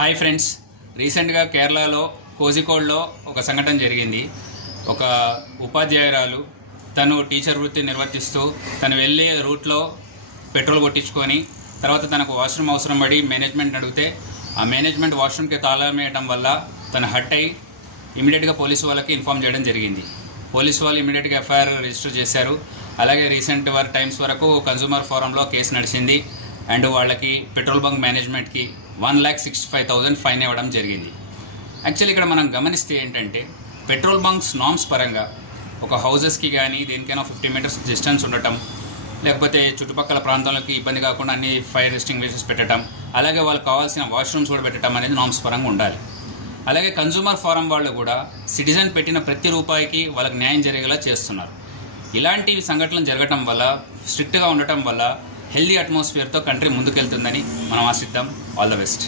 Hi friends, రీసెంట్గా కేరళలో కోజికోడ్లో ఒక సంఘటన జరిగింది. ఒక ఉపాధ్యాయురాలు తను టీచర్ వృత్తి నిర్వర్తిస్తూ తను వెళ్ళే రూట్లో పెట్రోల్ కొట్టించుకొని తర్వాత తనకు వాష్రూమ్ అవసరం పడి మేనేజ్మెంట్ అడిగితే ఆ మేనేజ్మెంట్ వాష్రూమ్కి తాళం వేయడం వల్ల తను హర్ట్ అయి ఇమీడియట్గా పోలీసు వాళ్ళకి ఇన్ఫామ్ చేయడం జరిగింది. పోలీసు వాళ్ళు ఇమీడియట్గా ఎఫ్ఐఆర్ రిజిస్టర్ చేశారు. అలాగే రీసెంట్ టైమ్స్ వరకు కన్జ్యూమర్ ఫోరంలో కేసు నడిచింది అండ్ వాళ్ళకి పెట్రోల్ బంక్ మేనేజ్మెంట్కి 1,65,000 ఫైన్ ఇవ్వడం జరిగింది. యాక్చువల్లీ ఇక్కడ మనం గమనిస్తే ఏంటంటే పెట్రోల్ బంక్స్ నామ్స్ పరంగా ఒక హౌజెస్కి కానీ దేనికైనా 50 మీటర్స్ డిస్టెన్స్ ఉండటం, లేకపోతే చుట్టుపక్కల ప్రాంతాలకి ఇబ్బంది కాకుండా అన్ని ఫైర్ ఎక్స్టింగ్విషర్స్ పెట్టడం, అలాగే వాళ్ళకి కావాల్సిన వాష్రూమ్స్ కూడా పెట్టడం అనేది నామ్స్ పరంగా ఉండాలి. అలాగే కన్జ్యూమర్ ఫోరం వాళ్ళు కూడా సిటిజన్ పెట్టిన ప్రతి రూపాయికి వాళ్ళకి న్యాయం జరిగేలా చేస్తున్నారు. ఇలాంటి సంఘటనలు జరగటం వల్ల, స్ట్రిక్ట్గా ఉండటం వల్ల హెల్దీ అట్మాస్ఫియర్తో కంట్రీ ముందుకెళ్తుందని మనం ఆశిద్దాం. All the best.